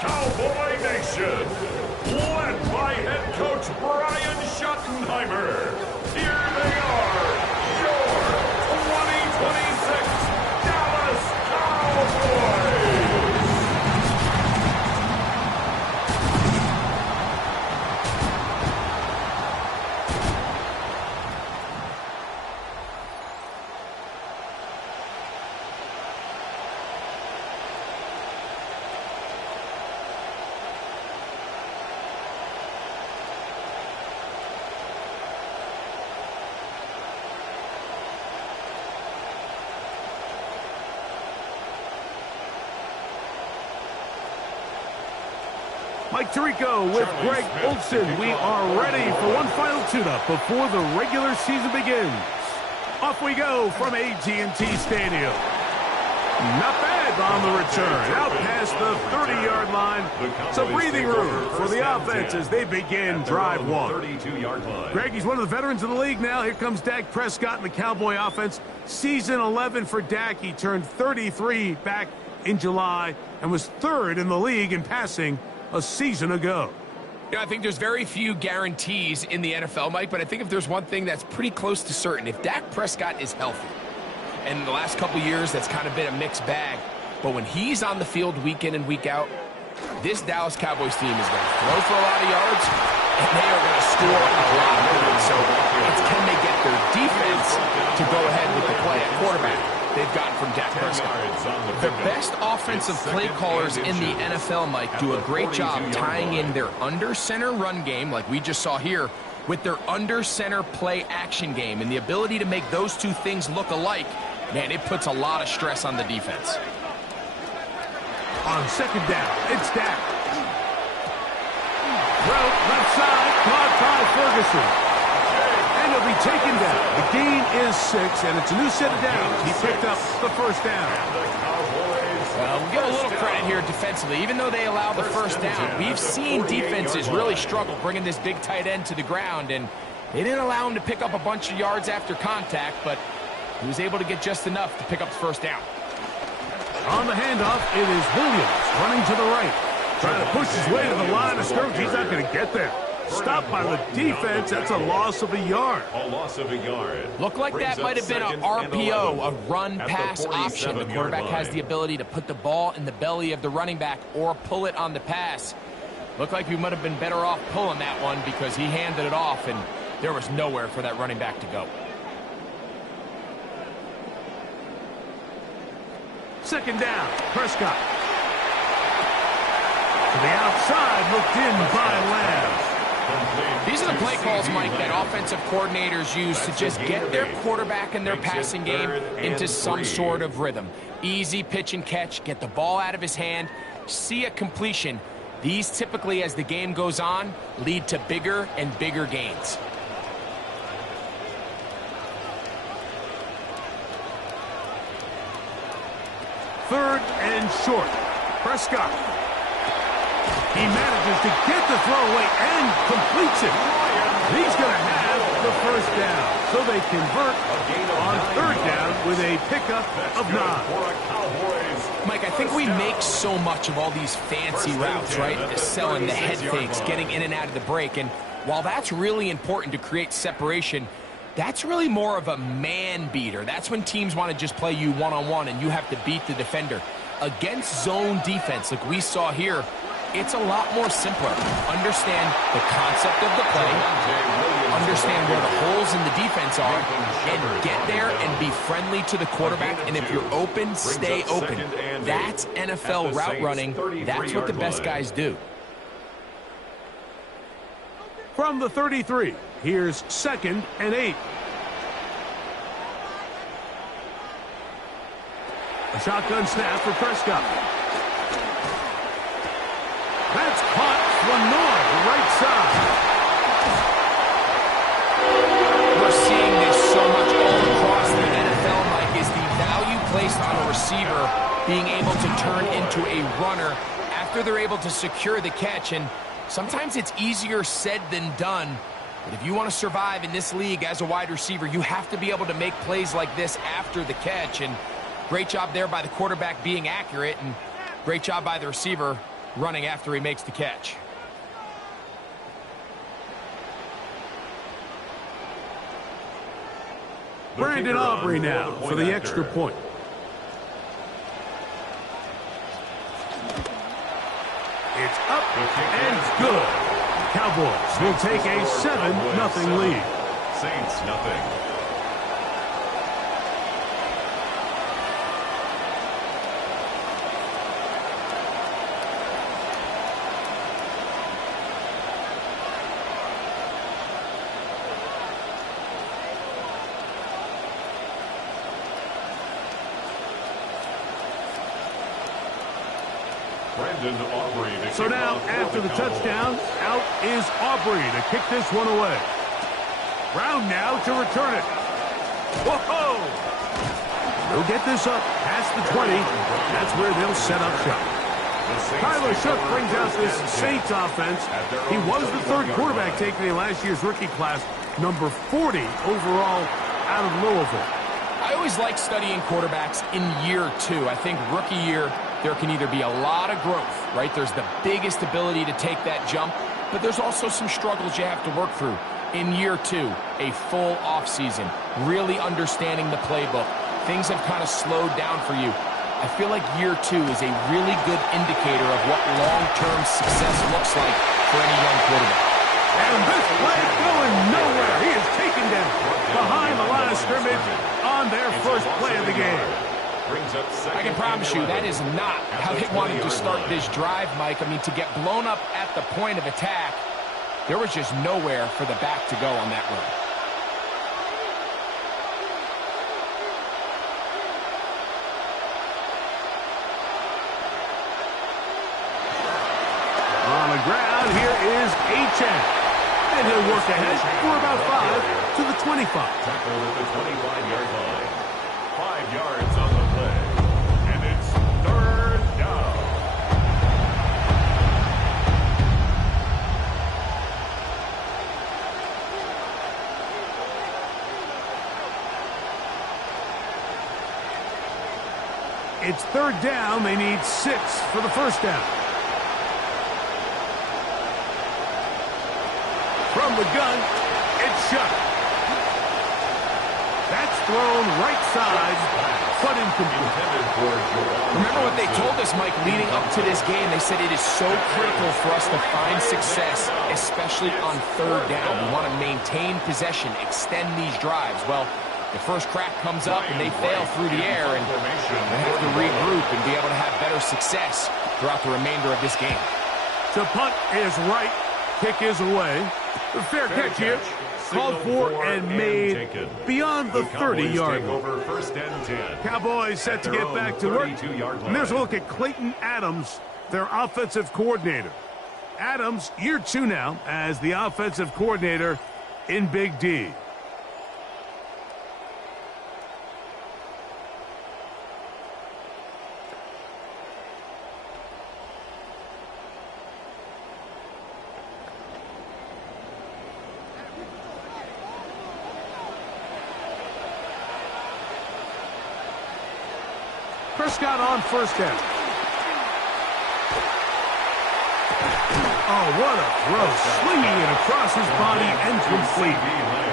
Cowboy Nation, led by head coach Brian Schottenheimer. Here they are, your 2026 Dallas Cowboys. Mike Tirico with Greg Olson. We are ready for one final tune-up before the regular season begins. Off we go from AT&T Stadium. Not bad on the return. Out past the 30-yard line. Some breathing room for the offense as they begin drive one. Greg, he's one of the veterans of the league now. Here comes Dak Prescott in the Cowboy offense. Season 11 for Dak. He turned 33 back in July and was third in the league in passing a season ago. I think there's very few guarantees in the NFL, Mike, but I think if there's one thing that's pretty close to certain, if Dak Prescott is healthy, and in the last couple years that's kind of been a mixed bag, but when he's on the field week in and week out, this Dallas Cowboys team is going to throw for a lot of yards, and they are going to score a lot of points. So it's can they get their defense to go ahead with the play at quarterback they've gotten from Dak Prescott. The best offensive play callers in the NFL, Mike, do a great job tying in their under-center run game, like we just saw here, with their under-center play action game. And the ability to make those two things look alike, man, it puts a lot of stress on the defense. On second down, it's Dak. Route left side, caught by Ferguson. And he'll be taken down. The gain is 6, and it's a new set of downs. He picked up the first down. Well, we'll give a little credit here defensively. Even though they allow the first down, we've seen defenses really struggle bringing this big tight end to the ground, and they didn't allow him to pick up a bunch of yards after contact, but he was able to get just enough to pick up the first down. On the handoff, it is Williams running to the right. Trying to push his way to the line of scrimmage. He's not going to get there. Stopped by the defense. That's a loss of a yard. A loss of a yard. Looked like that might have been an RPO, a run-pass option. The quarterback has the ability to put the ball in the belly of the running back or pull it on the pass. Looked like we might have been better off pulling that one because he handed it off, and there was nowhere for that running back to go. Second down, Prescott. To the outside, looked in by Lamb. These are the play calls, Mike, that offensive coordinators use to just get their quarterback and their passing game into some sort of rhythm. Easy pitch and catch, get the ball out of his hand, see a completion. These typically, as the game goes on, lead to bigger and bigger gains. Third and short. Prescott. He manages to get the throw away and completes it. He's going to have the first down. So they convert on third down with a pickup of 9. Mike, I think we make so much of all these fancy routes, right? Selling the head fakes, getting in and out of the break. And while that's really important to create separation, that's really more of a man beater. That's when teams want to just play you one-on-one and you have to beat the defender. Against zone defense, like we saw here, it's a lot more simpler. Understand the concept of the play, understand where the holes in the defense are, and get there and be friendly to the quarterback. And if you're open, stay open. That's NFL route running. That's what the best guys do. From the 33, here's 2nd and 8. A shotgun snap for Prescott. That's caught. Lenoir, right side. We're seeing this so much all across the NFL, Mike, is the value placed on a receiver being able to turn into a runner after they're able to secure the catch. And sometimes it's easier said than done. But if you want to survive in this league as a wide receiver, you have to be able to make plays like this after the catch. And great job there by the quarterback being accurate, and great job by the receiver running after he makes the catch. Brandon Aubrey now for the extra point. It's up and good. Cowboys will take a 7-0 lead. Saints nothing. So now, after the touchdown, out is Aubrey to kick this one away. Brown now to return it. Whoa! They'll get this up past the 20. That's where they'll set up shop. Tyler Shough brings out this Saints offense. He was the third quarterback taken in last year's rookie class, number 40 overall out of Louisville. I always like studying quarterbacks in year two. I think rookie year, there can either be a lot of growth, right? There's the biggest ability to take that jump, but there's also some struggles you have to work through. In year two, a full offseason, really understanding the playbook. Things have kind of slowed down for you. I feel like year two is a really good indicator of what long-term success looks like for any young quarterback. And this play going nowhere. He is taken down behind the line of scrimmage on their first play of the game. I can promise you that is not how they wanted to start this drive, Mike. I mean, to get blown up at the point of attack, there was just nowhere for the back to go on that run. On the ground, here is Achane. And he'll work ahead for about 5 to the 25. Tackled at the 25-yard line. 5 yards on the play. And it's third down. It's third down. They need 6 for the first down. From the gun, it's Shough. That's thrown right side, but incomplete. Remember what they told us, Mike, leading up to this game? They said it is so critical for us to find success, especially on third down. We want to maintain possession, extend these drives. Well, the first crack comes up and they fail through the air, and they have to regroup and be able to have better success throughout the remainder of this game. To punt is right, kick is away. The fair catch here, called for and made beyond the 30-yard line. First and 10. Cowboys set to get back to work. And there's a look at Clayton Adams, their offensive coordinator. Adams, year 2 now as the offensive coordinator in Big D. Prescott on first down. Oh, what a throw. Slinging it across his body and complete.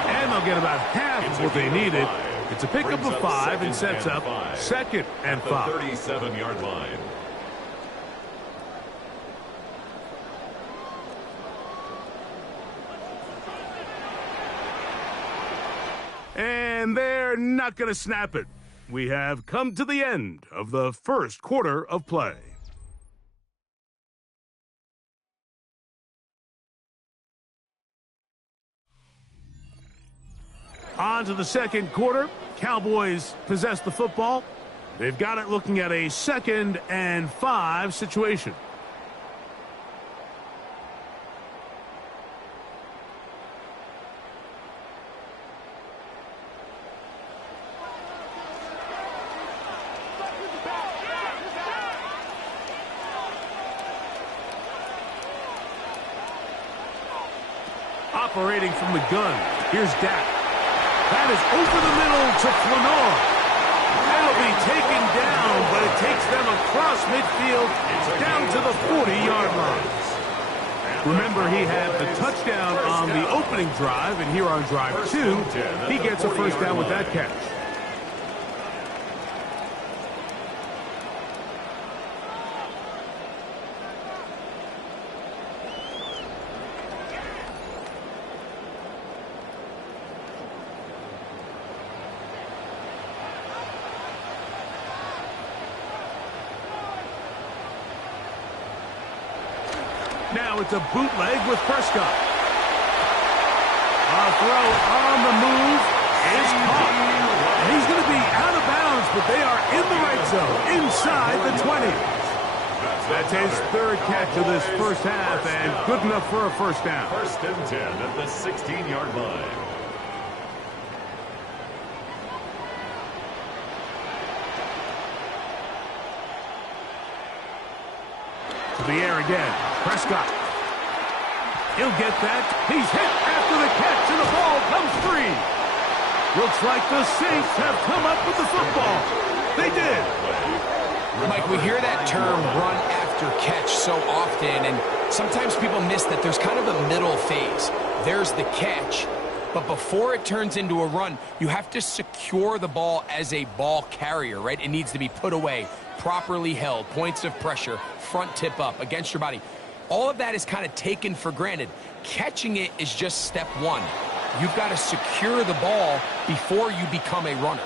And they'll get about half of what they needed. It's a pickup of 5 and sets up 2nd and 5. 37-yard line. And they're not going to snap it. We have come to the end of the first quarter of play. On to the second quarter. Cowboys possess the football. They've got it looking at a 2nd and 5 situation. operating from the gun. Here's Dak. That is over the middle to Flanor. That'll be taken down, but it takes them across midfield down to the 40-yard line. Remember, he had the touchdown on the opening drive, and here on drive 2, he gets a first down with that catch. Now it's a bootleg with Prescott. A throw on the move is caught. And he's going to be out of bounds, but they are in the right zone, inside the 20. That's his third catch of this first half, and good enough for a first down. First and 10 at the 16-yard line. To the air again. Prescott. He'll get that. He's hit after the catch, and the ball comes free. Looks like the Saints have come up with the football. They did. Mike, we hear that term run after catch so often, and sometimes people miss that there's kind of a middle phase. There's the catch, but before it turns into a run, you have to secure the ball as a ball carrier, right? It needs to be put away, properly held, points of pressure, front tip up against your body. All of that is kind of taken for granted. Catching it is just step one. You've got to secure the ball before you become a runner.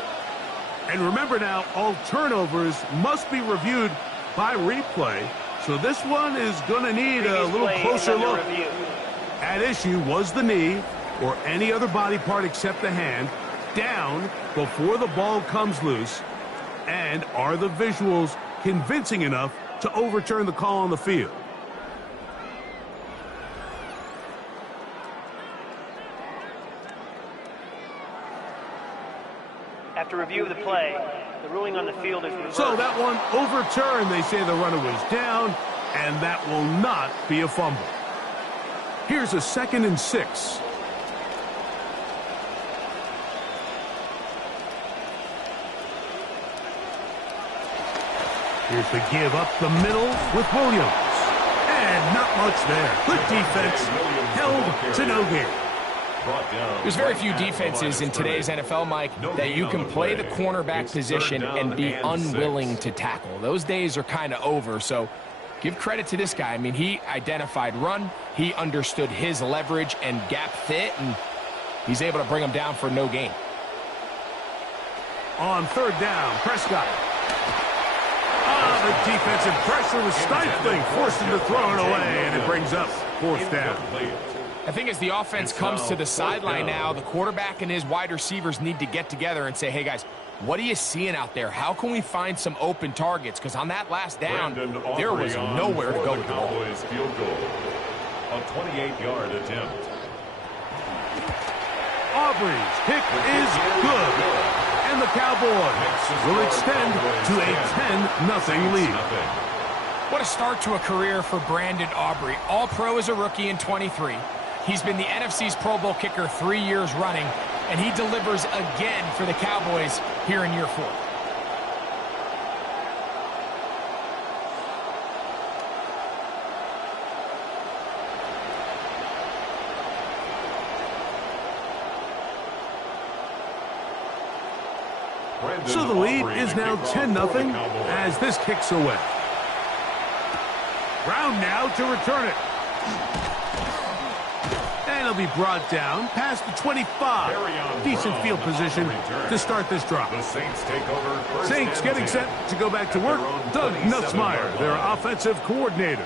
And remember now, all turnovers must be reviewed by replay. So this one is going to need a little closer look. At issue was the knee or any other body part except the hand down before the ball comes loose. And are the visuals convincing enough to overturn the call on the field? After review of the play, the ruling on the field is reversed. So that one overturned. They say the runner was down, and that will not be a fumble. Here's a 2nd and 6. Here's the give up the middle with Williams. And not much there. Good defense. Held to no gain. There's very few defenses in today's NFL, Mike, that you can play the cornerback position and be unwilling to tackle. Those days are kind of over, so give credit to this guy. I mean, he identified run, he understood his leverage and gap fit, and he's able to bring him down for no gain. On 3rd down, Prescott. The defensive pressure was stifling, forced him to throw it away, and it brings up 4th down. I think as the offense comes to the sideline now, the quarterback and his wide receivers need to get together and say, hey, guys, what are you seeing out there? How can we find some open targets? Because on that last down, there was nowhere to go with the ball. Cowboys field goal. A 28-yard attempt. Aubrey's kick is good. And the Cowboys will extend to a 10-0 lead. What a start to a career for Brandon Aubrey. All-Pro as a rookie in 23. He's been the NFC's Pro Bowl kicker 3 years running, and he delivers again for the Cowboys here in year 4. So the lead is now 10-0 as this kicks away. Brown now to return it. And he'll be brought down past the 25. Decent field position to start this drive. The Saints take over. Saints getting set to go back to work. Doug Nutzmeyer, their offensive coordinator.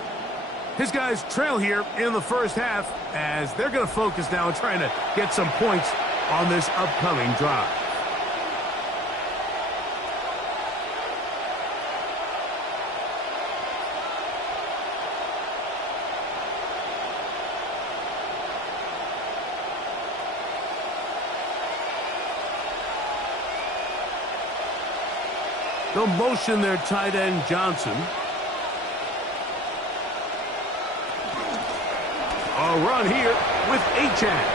His guys trail here in the first half as they're going to focus now on trying to get some points on this upcoming drive. They'll motion their tight end, Johnson. A run here. with Achane.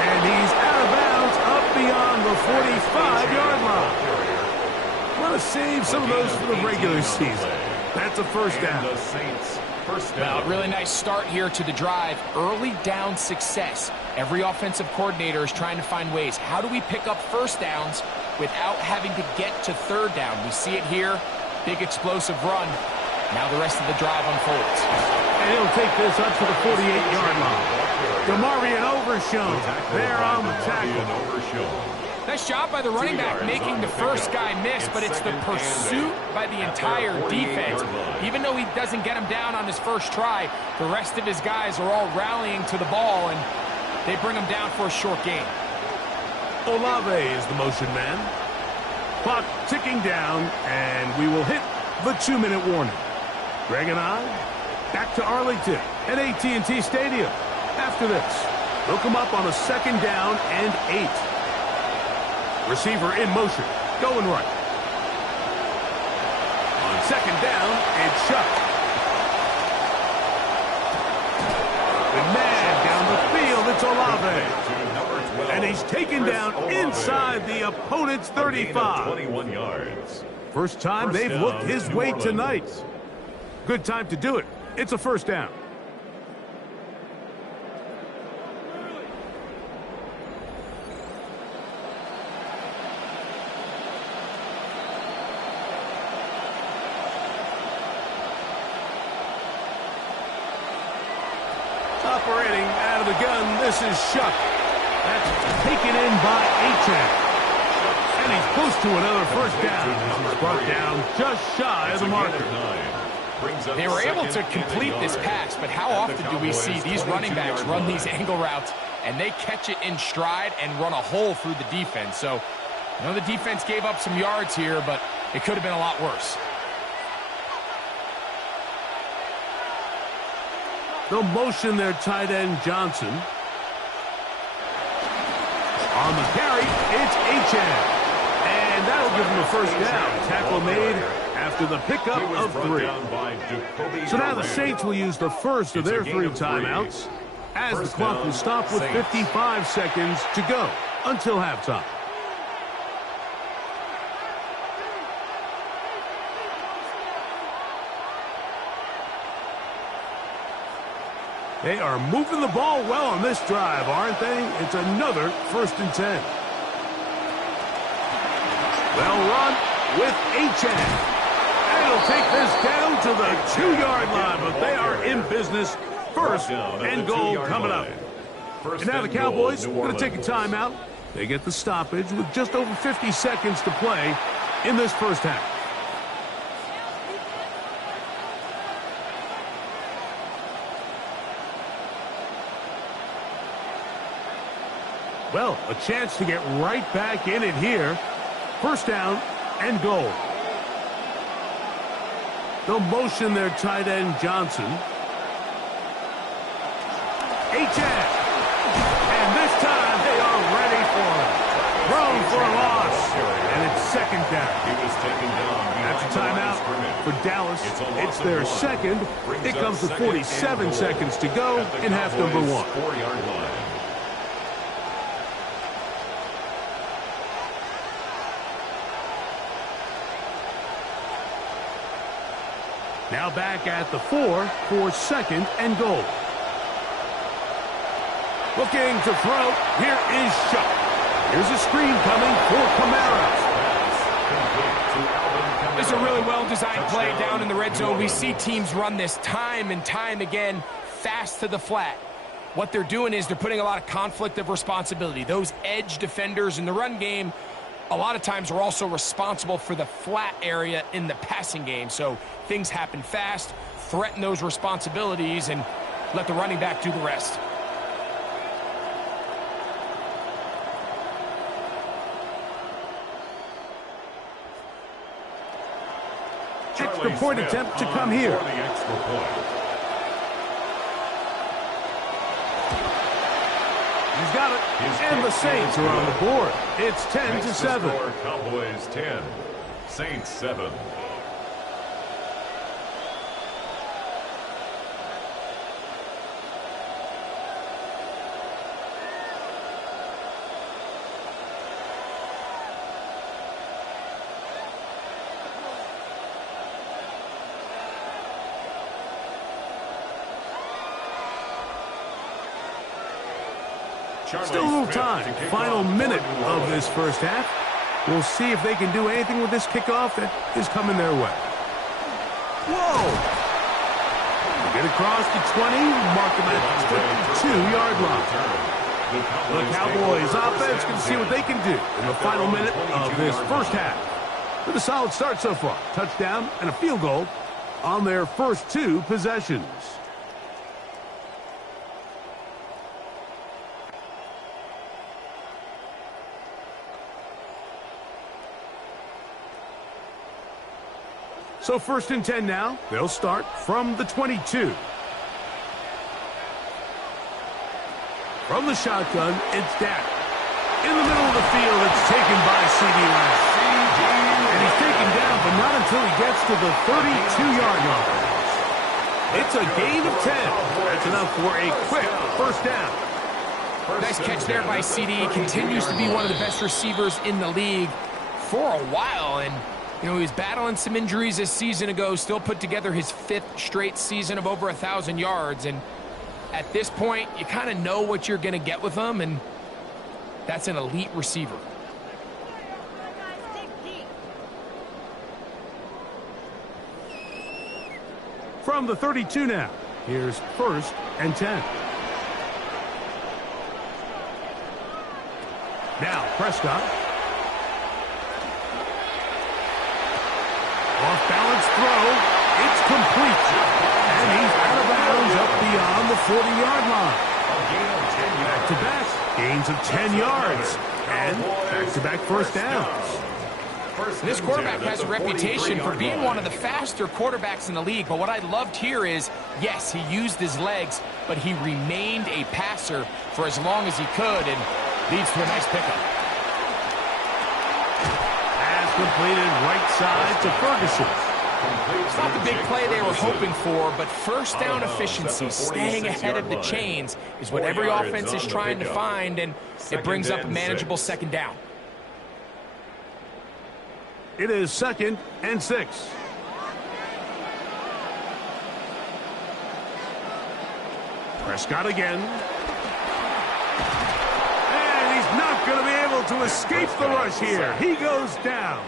And he's out of bounds up beyond the 45-yard line. Want to save some of those for the regular season. That's a first down. The Saints, first Well, down. really nice start here to the drive. Early down success. Every offensive coordinator is trying to find ways. How do we pick up first downs without having to get to third down? We see it here. Big explosive run. Now the rest of the drive unfolds. And he'll take this up to the 48-yard line. DeMarvion Overshown there on the tackle. Nice job by the running back making the first guy miss, but it's the pursuit by the entire defense. Even though he doesn't get him down on his first try, the rest of his guys are all rallying to the ball, and they bring him down for a short gain. Olave is the motion man. Clock ticking down, and we will hit the 2-minute warning. Greg and I back to Arlington at AT&T Stadium. After this, they'll come up on a 2nd down and 8. Receiver in motion, going right. On 2nd down, it's Chuck. The man down the field, it's Olave. And he's taken down inside the opponent's 35. 21 yards. First time they've looked his way tonight. Good time to do it. It's a first down. Operating out of the gun, this is Shuck. That's taken in by Achane. And he's close to another first down. He's brought down just shy of the marker. They were able to complete this pass, but how often do we see these running backs run these angle routes and they catch it in stride and run a hole through the defense? So, I know the defense gave up some yards here, but it could have been a lot worse. They'll motion their tight end, Johnson. On the carry, it's Achane. And that'll give him a first down. Tackle made after the pickup of 3. So now the Saints will use the first of their 3 timeouts as the clock will stop with 55 seconds to go until halftime. They are moving the ball well on this drive, aren't they? It's another 1st and 10. Well run with Achane. And he'll take this down to the 2-yard line, but they are in business. 1st and goal coming up. And now the Cowboys are going to take a timeout. They get the stoppage with just over 50 seconds to play in this first half. Well, a chance to get right back in it here. 1st down and goal. They'll motion their tight end, Johnson. Achane. And this time they are ready for him. Thrown for a loss. And it's 2nd down. He was taken down. That's a timeout for Dallas. It's their 2nd. It comes with 47 seconds to go in half number 1. 4-yard line. Now back at the 4 for 2nd and goal. Looking to throw. Here is Shuck. Here's a screen coming for Kamara. This is a really well-designed play down in the red zone. We see teams run this time and time again, fast to the flat. What they're doing is they're putting a lot of conflict of responsibility. Those edge defenders in the run game a lot of times are also responsible for the flat area in the passing game. So things happen fast, threaten those responsibilities, and let the running back do the rest. Extra point attempt to come here. He's got it. And the Saints are on the board. It's 10-7. Cowboys 10, Saints 7. Still a little time. Final minute of this first half. We'll see if they can do anything with this kickoff that is coming their way. Whoa! They get across the 20, mark them at the 22-yard line. The Cowboys offense can see what they can do in the final minute of this first half. With a solid start so far. Touchdown and a field goal on their first two possessions. So 1st and 10 now. They'll start from the 22. From the shotgun, it's Dak. In the middle of the field, it's taken by C.D. Lamb. And he's taken down, but not until he gets to the 32-yard line. It's a gain of 10. That's enough for a quick first down. Nice catch there by C.D. Continues to be one of the best receivers in the league for a while. And, you know, he was battling some injuries this season ago, still put together his 5th straight season of over 1,000 yards. And at this point, you kind of know what you're going to get with him, and that's an elite receiver. From the 32 now, here's 1st and 10. Now, Prescott. Off-balance throw. It's complete. And he's out of bounds up beyond the 40-yard line. Back-to-back gains of 10 yards. And back-to-back first downs. This quarterback has a reputation for being one of the faster quarterbacks in the league, but what I loved here is, yes, he used his legs, but he remained a passer for as long as he could, and leads to a nice pickup. Pass completed right side to Ferguson. It's not the big play they were hoping for, but first down efficiency, staying ahead of the chains, is what every offense is trying to find, and it brings up a manageable second down. It is 2nd and 6. Prescott again. And he's not going to be able to escape the rush here. He goes down.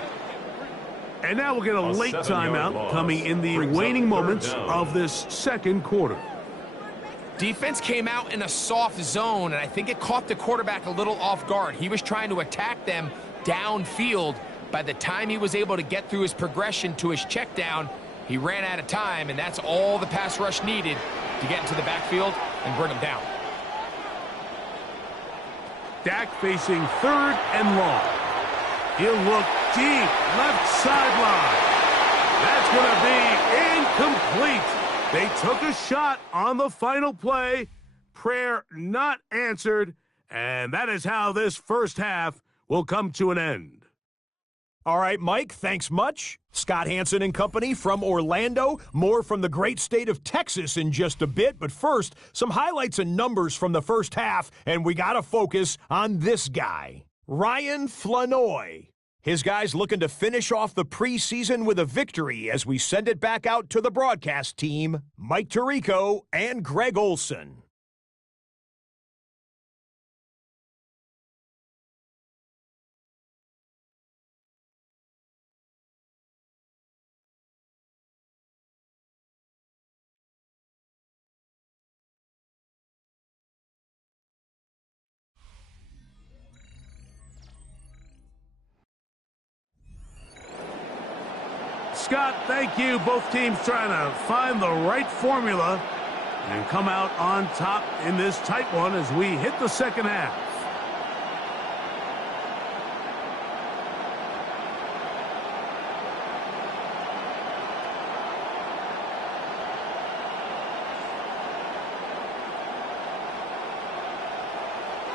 And now we'll get a late timeout coming in the waning moments of this second quarter. Defense came out in a soft zone, and I think it caught the quarterback a little off guard. He was trying to attack them downfield. By the time he was able to get through his progression to his check down, he ran out of time, and that's all the pass rush needed to get into the backfield and bring him down. Dak facing 3rd and long. He'll look deep, left sideline. That's going to be incomplete. They took a shot on the final play. Prayer not answered, and that is how this first half will come to an end. All right, Mike, thanks much. Scott Hansen and company from Orlando. More from the great state of Texas in just a bit. But first, some highlights and numbers from the first half, and we got to focus on this guy, Ryan Flanoy. His guys looking to finish off the preseason with a victory as we send it back out to the broadcast team, Mike Tirico and Greg Olson. Scott, thank you. Both teams trying to find the right formula and come out on top in this tight one as we hit the second half.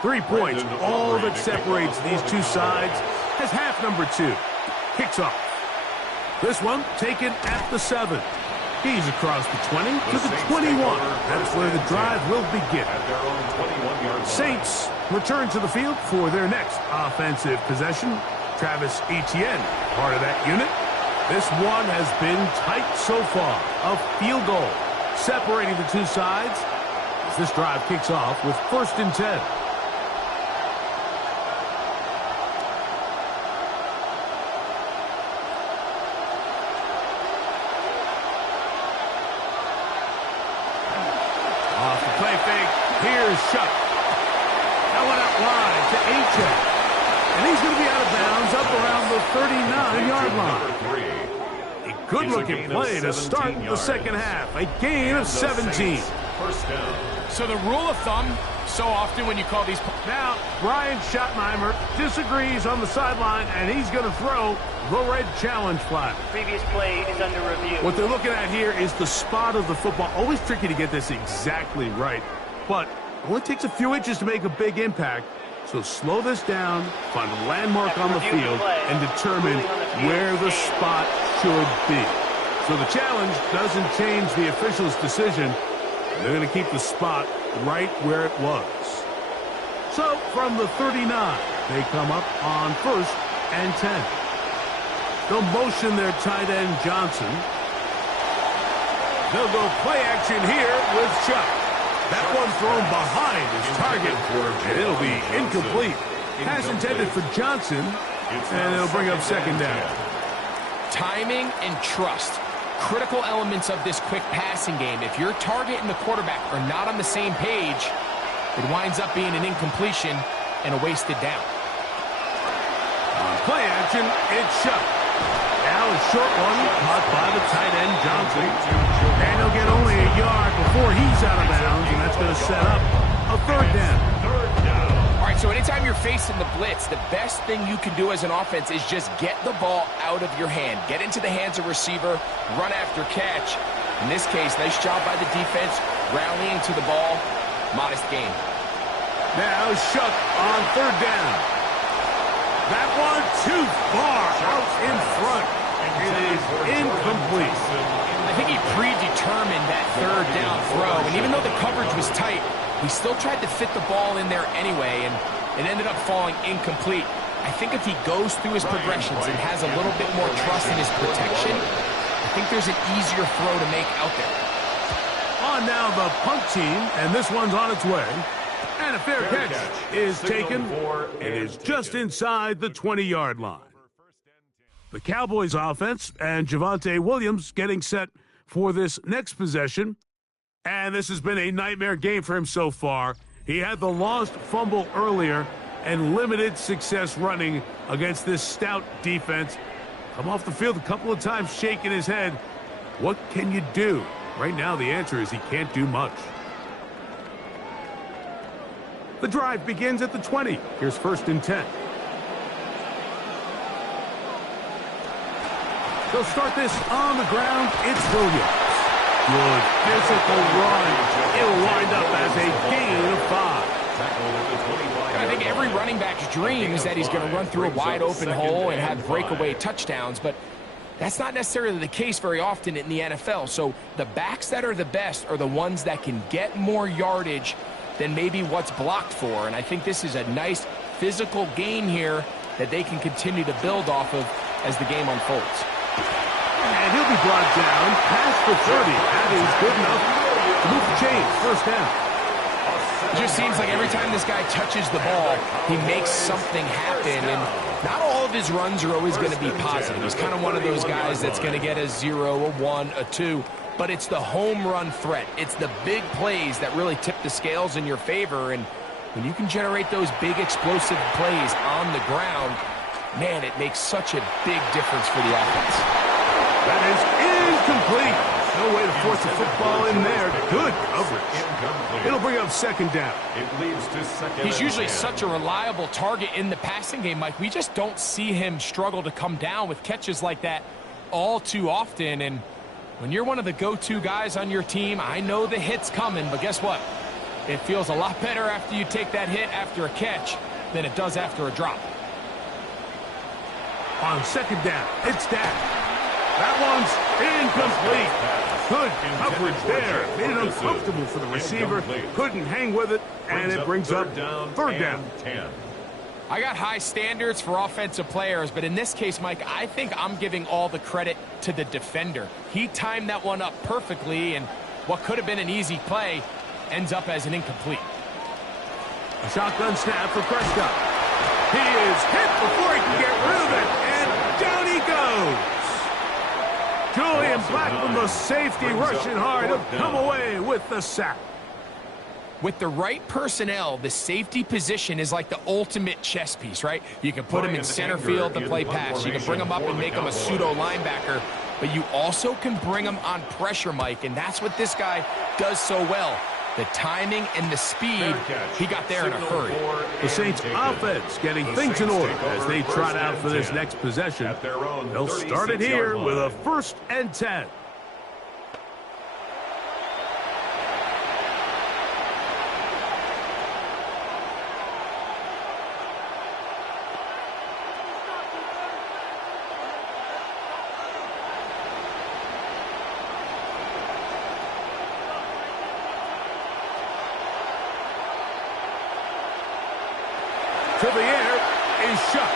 Three points, all that separates these two sides as half number 2 kicks off. This one taken at the 7. He's across the 20 to the 21. That's where the drive will begin. Saints return to the field for their next offensive possession. Travis Etienne, part of that unit. This one has been tight so far. A field goal separating the two sides as this drive kicks off with 1st and 10. Shuck. That one out wide to Achek. And he's going to be out of bounds up around the 39-yard line. A good-looking play to start the second half. A gain of 17. First down. So the rule of thumb, so often when you call these... Now, Brian Schottenheimer disagrees on the sideline, and he's going to throw the red challenge flag. Previous play is under review. What they're looking at here is the spot of the football. Always tricky to get this exactly right, but it only takes a few inches to make a big impact. So slow this down, find a landmark on the field, and determine where the spot should be. So the challenge doesn't change the official's decision. They're going to keep the spot right where it was. So from the 39, they come up on 1st and 10. They'll motion their tight end Johnson. They'll go play action here with Chuck. That one thrown behind his target, and it'll be incomplete. Pass intended for Johnson, and it'll bring up second down. Timing and trust. Critical elements of this quick passing game. If your target and the quarterback are not on the same page, it winds up being an incompletion and a wasted down. On play action, it's Chuck. Now a short one caught by the tight end Johnson. And he'll get only a yard before he's out of bounds, and that's going to set up a third down. All right, so anytime you're facing the blitz, the best thing you can do as an offense is just get the ball out of your hand. Get into the hands of receiver, run after catch. In this case, nice job by the defense, rallying to the ball. Modest gain. Now Shuck on third down. That one too far out in front. It is incomplete. I think he predetermined that third down throw, and even though the coverage was tight, he still tried to fit the ball in there anyway, and it ended up falling incomplete. I think if he goes through his progressions and has a little bit more trust in his protection, I think there's an easier throw to make out there. On now the punt team, and this one's on its way. And a fair catch is taken. It is just inside the 20-yard line. The Cowboys offense and Javonte Williams getting set for this next possession. And this has been a nightmare game for him so far. He had the lost fumble earlier and limited success running against this stout defense. Come off the field a couple of times shaking his head. What can you do? Right now the answer is he can't do much. The drive begins at the 20. Here's 1st and 10. They'll start this on the ground. It's Williams. Good physical run. It'll wind up as a gain of 5. I think every running back's dream is that he's going to run through a wide open hole and have breakaway touchdowns, but that's not necessarily the case very often in the NFL. So the backs that are the best are the ones that can get more yardage than maybe what's blocked for. And I think this is a nice physical gain here that they can continue to build off of as the game unfolds. And he'll be brought down past the 30. That is good enough to move the chains. First down. It just seems like every time this guy touches the ball, he makes something happen. And not all of his runs are always going to be positive. He's kind of one of those guys that's going to get a 0, a 1, a 2. But it's the home run threat. It's the big plays that really tip the scales in your favor. And when you can generate those big explosive plays on the ground, man, it makes such a big difference for the offense. That is incomplete. No way to force a football in there. Good coverage. It'll bring up second down. It leads to second. He's usually such a reliable target in the passing game, Mike. We just don't see him struggle to come down with catches like that all too often. And when you're one of the go-to guys on your team, I know the hit's coming, but guess what? It feels a lot better after you take that hit after a catch than it does after a drop. On second down, it's Dak. That one's incomplete. Good coverage there. Made it uncomfortable for the receiver. Couldn't hang with it, and it brings up third down. 10. I got high standards for offensive players, but in this case, Mike, I think I'm giving all the credit to the defender. He timed that one up perfectly, and what could have been an easy play ends up as an incomplete. A shotgun snap for Prescott. He is hit before he can get rid of it, and down he goes. Julian Blackman, the safety, rushing hard, to come away with the sack. With the right personnel, the safety position is like the ultimate chess piece, right? You can put him in center field to play pass. You can bring him up and make him a pseudo linebacker, but you also can bring him on pressure, Mike, and that's what this guy does so well. The timing and the speed, he got there in a hurry. The Saints offense getting things in order as they trot out for this next possession. They'll start it here with a 1st and 10. To the air is shut.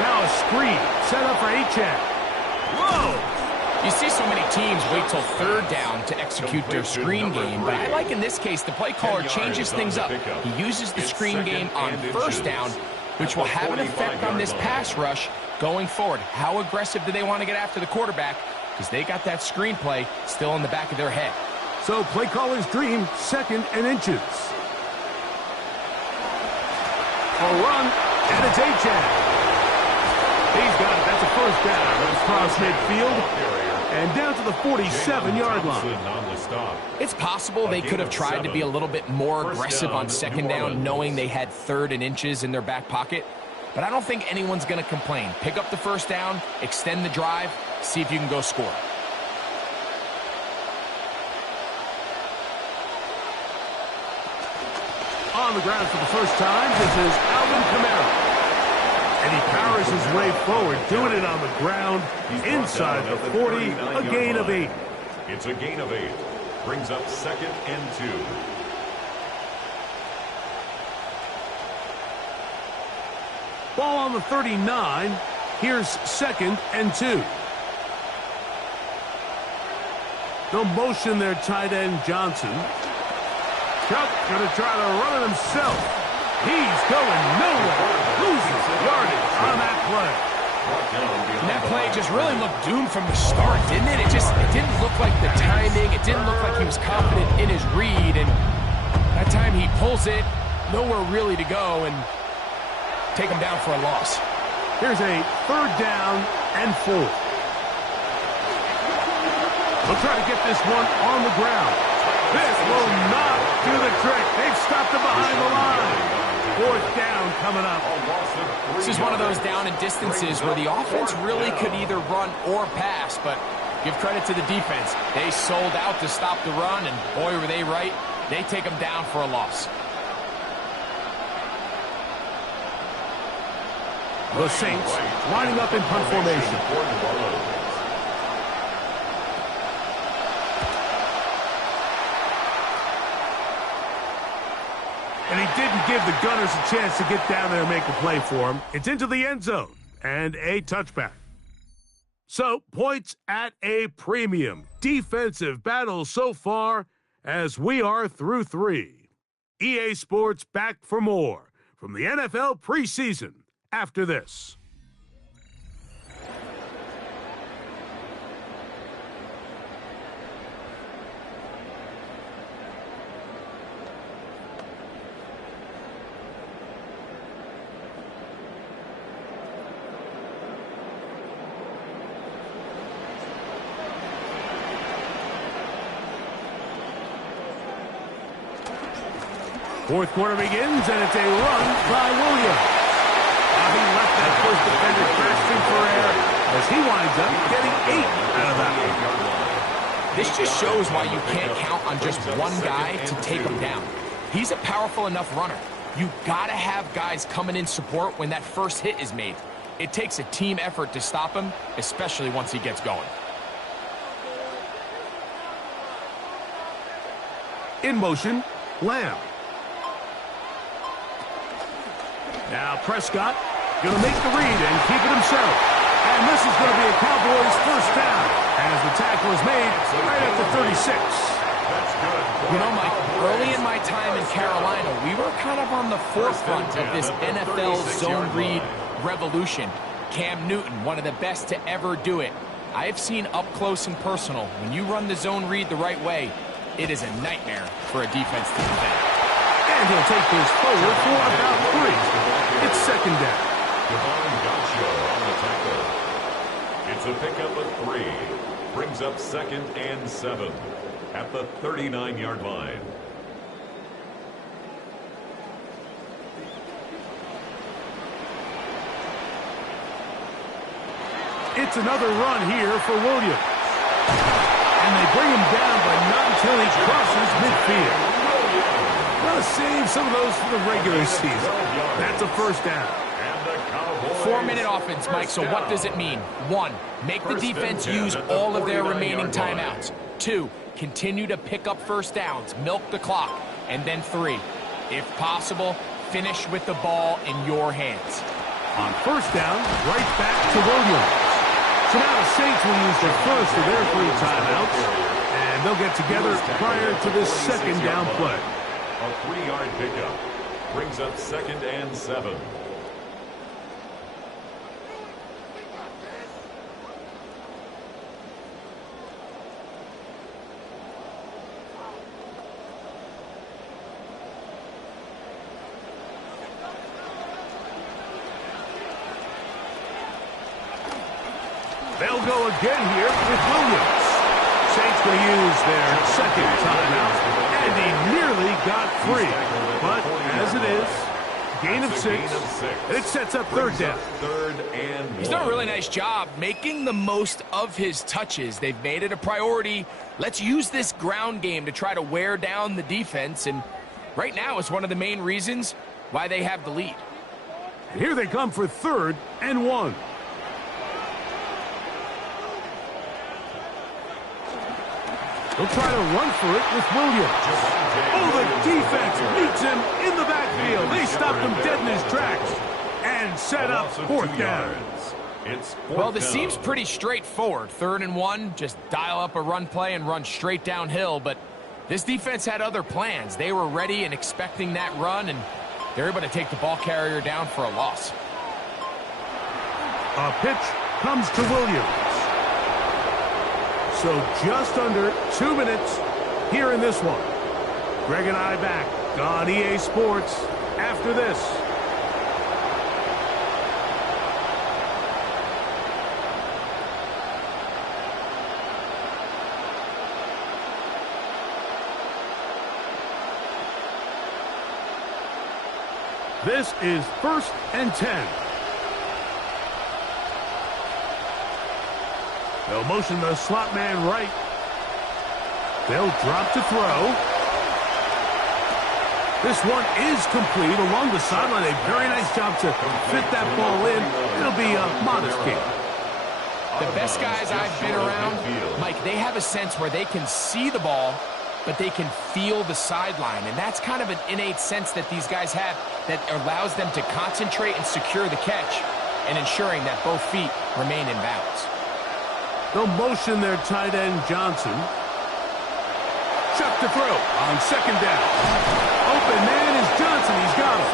Now a screen set up for Achane. Whoa! You see so many teams wait till 3rd down to execute their screen game, but I like in this case the play caller changes things up. He uses the screen game on 1st down, which will have an effect on this pass rush going forward. How aggressive do they want to get after the quarterback? Because they got that screen play still in the back of their head. So play caller's dream, 2nd and inches. A run, and it's Achane. He's got it. That's a 1st down. Across midfield and down to the 47-yard line. It's possible they could have tried to be a little bit more aggressive on 2nd down, knowing they had 3rd and inches in their back pocket. But I don't think anyone's going to complain. Pick up the 1st down, extend the drive, see if you can go score. On the ground for the first time, this is Alvin Kamara. And he powers his way forward, doing it on the ground, inside the 40, a gain of 8. It's a gain of 8. Brings up 2nd and 2. Ball on the 39. Here's 2nd and 2. They'll motion their tight end, Johnson. Chuck going to try to run it himself. He's going nowhere. Loses yardage on that play. And that play just really looked doomed from the start, didn't it? It didn't look like the timing. It didn't look like he was confident in his read. And that time he pulls it, nowhere really to go, and take him down for a loss. Here's a 3rd down and 4. They'll try to get this one on the ground. This will not do the trick. They've stopped it behind the line. 4th down coming up. This is one of those down and distances where the offense really could either run or pass, but give credit to the defense. They sold out to stop the run, and boy, were they right. They take them down for a loss. The Saints lining up in punt formation. And he didn't give the Gunners a chance to get down there and make a play for him. It's into the end zone and a touchback. So, points at a premium. Defensive battle so far as we are through 3. EA Sports back for more from the NFL preseason after this. Fourth quarter begins, and it's a run by Williams. He left that first defender grasping for air as he winds up getting 8 out of that. This just shows why you can't count on just one guy to take him down. He's a powerful enough runner. You gotta have guys coming in support when that first hit is made. It takes a team effort to stop him, especially once he gets going. In motion, Lamb. Now Prescott going to make the read and keep it himself. And this is going to be a Cowboys 1st down as the tackle is made right at the 36. You know, Mike, early in my time in Carolina, we were kind of on the forefront of this NFL zone read revolution. Cam Newton, one of the best to ever do it. I have seen up close and personal, when you run the zone read the right way, it is a nightmare for a defense to defend. And he'll take this forward for about 3. It's second down. On the tackle. It's a pickup of 3. Brings up 2nd and 7 at the 39-yard line. It's another run here for Williams. And they bring him down, but not until he crosses midfield. Well, save some of those for the regular season. That's a first down. 4-minute offense, Mike, so what does it mean? 1, make the defense use all of their remaining timeouts. 2, continue to pick up first downs, milk the clock. And then 3, if possible, finish with the ball in your hands. On first down, right back to Williams. So now the Saints will use the first of their 3 timeouts, and they'll get together prior to this second down play. A 3-yard pickup brings up 2nd and 7. They'll go again here with Williams. Saints will use their second timeout, and he nearly got free. But as it is, gain of 6, and it sets up third down. He's done a really nice job making the most of his touches. They've made it a priority. Let's use this ground game to try to wear down the defense, and right now it's one of the main reasons why they have the lead. And here they come for 3rd and 1. They'll try to run for it with Williams. Oh, the defense meets him in the backfield. They stopped him dead in his tracks and set up 4th down. Well, this seems pretty straightforward. 3rd and 1, just dial up a run play and run straight downhill. But this defense had other plans. They were ready and expecting that run, and they're able to take the ball carrier down for a loss. A pitch comes to Williams. So just under 2 minutes here in this one. Greg and I back on EA Sports after this. This is 1st and 10. They'll motion the slot man right. They'll drop to throw. This one is complete along the sideline. A very nice job to fit that ball in. It'll be a modest gain. The best guys I've been around, Mike, they have a sense where they can see the ball, but they can feel the sideline. And that's kind of an innate sense that these guys have that allows them to concentrate and secure the catch and ensuring that both feet remain in bounds. They'll motion their tight end, Johnson. Chuck to throw on 2nd down. Open man is Johnson. He's got him.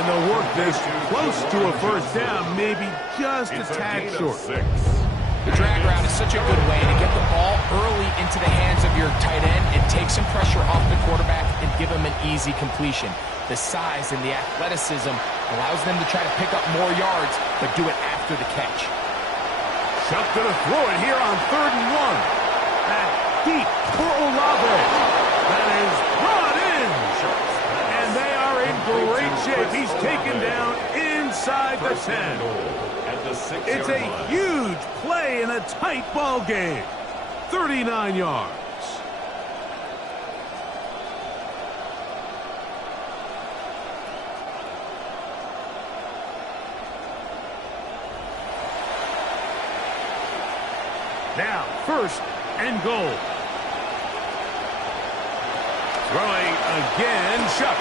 And they'll work this close to a 1st down, maybe just a tad short. The drag route is such a good way to get the ball early into the hands of your tight end and take some pressure off the quarterback and give him an easy completion. The size and the athleticism allows them to try to pick up more yards, but do it after the catch. Chuck gonna throw it here on 3rd and 1. That deep for Olave. That is brought in. And they are in great shape. He's taken down inside the 10. It's a huge play in a tight ball game. 39 yards. Now, 1st and goal. Throwing again, Chuck.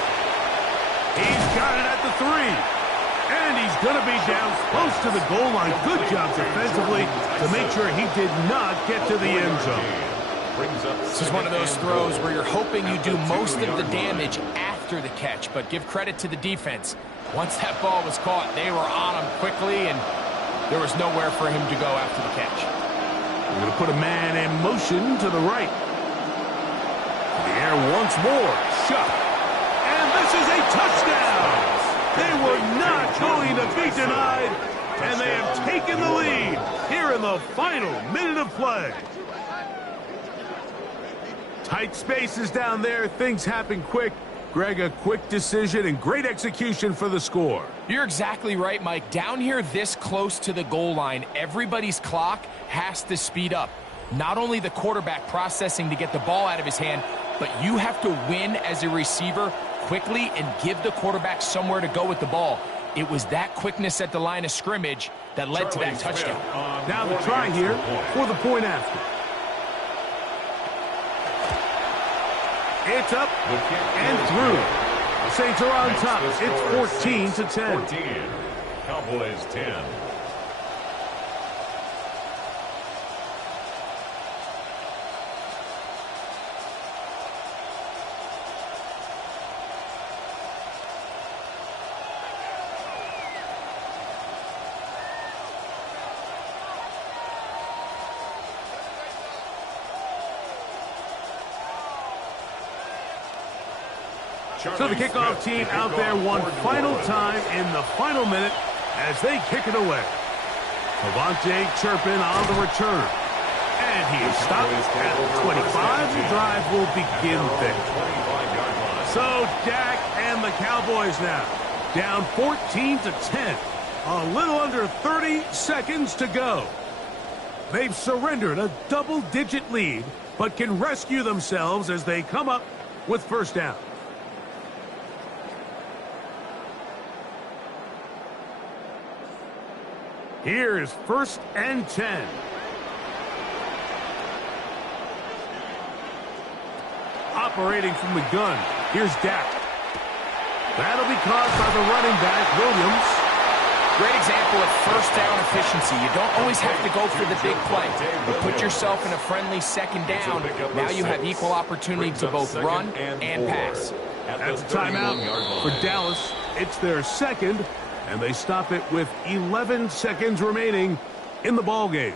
He's got it at the 3. And he's going to be down close to the goal line. Good job defensively to make sure he did not get to the end zone. This is one of those throws where you're hoping you do most of the damage after the catch, but give credit to the defense. Once that ball was caught, they were on him quickly, and there was nowhere for him to go after the catch. We're going to put a man in motion to the right. To the air once more. Chuck. And This is a touchdown. They were not going to be denied, and they have taken the lead here in the final minute of play. Tight spaces down there. Things happen quick. Greg, a quick decision and great execution for the score. You're exactly right, Mike. Down here this close to the goal line, everybody's clock has to speed up. Not only the quarterback processing to get the ball out of his hand, but you have to win as a receiver quickly and give the quarterback somewhere to go with the ball. It was that quickness at the line of scrimmage that led to that touchdown. Now the try here for the point after. It's up and through. The Saints are on top. It's 14-10. 14. Cowboys 10. So the kickoff team out there one final time in the final minute as they kick it away. Avante Turpin on the return. And he is stopped at the 25. The drive will begin there. So Dak and the Cowboys now down 14-10. A little under 30 seconds to go. They've surrendered a double-digit lead, but can rescue themselves as they come up with first down. Here's 1st and 10. Operating from the gun. Here's Dak. That'll be caught by the running back, Williams. Great example of first down efficiency. You don't always have to go for the big play. You put yourself in a friendly second down. Now you have equal opportunity to both run and pass. That's a timeout for Dallas. It's their second. And they stop it with 11 seconds remaining in the ball game.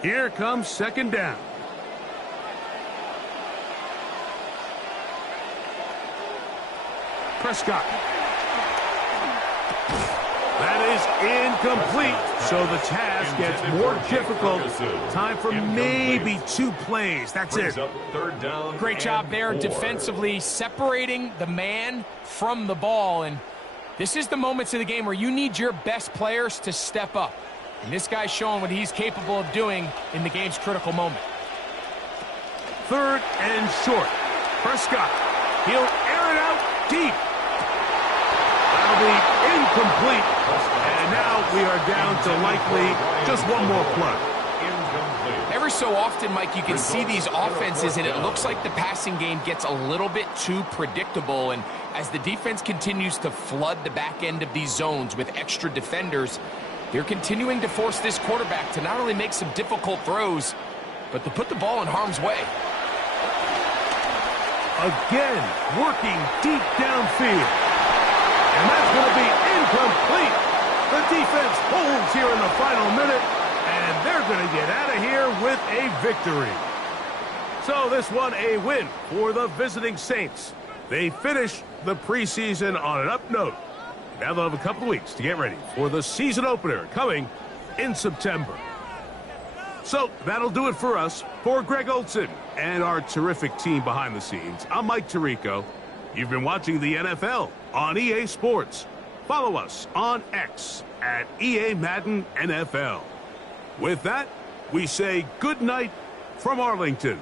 Here comes second down. Prescott. That is incomplete, so the task gets more difficult. Time for maybe 2 plays. That's it. Great job there defensively, separating the man from the ball. And this is the moments of the game where you need your best players to step up. And this guy's showing what he's capable of doing in the game's critical moment. 3rd and short. Prescott. He'll air it out deep. That'll be incomplete. And now we are down to likely just one more play. Every so often, Mike, you can see these offenses, and it looks like the passing game gets a little bit too predictable. And as the defense continues to flood the back end of these zones with extra defenders, they're continuing to force this quarterback to not only make some difficult throws, but to put the ball in harm's way. Again, working deep downfield. And that's going to be incomplete. The defense holds here in the final minute, and they're going to get out of here with a victory. So this one a win for the visiting Saints. They finish the preseason on an up note. Now they'll have a couple weeks to get ready for the season opener coming in September. So that'll do it for us. For Greg Olson and our terrific team behind the scenes, I'm Mike Tirico. You've been watching the NFL on EA Sports. Follow us on X at EA Madden NFL. With that, we say good night from Arlington.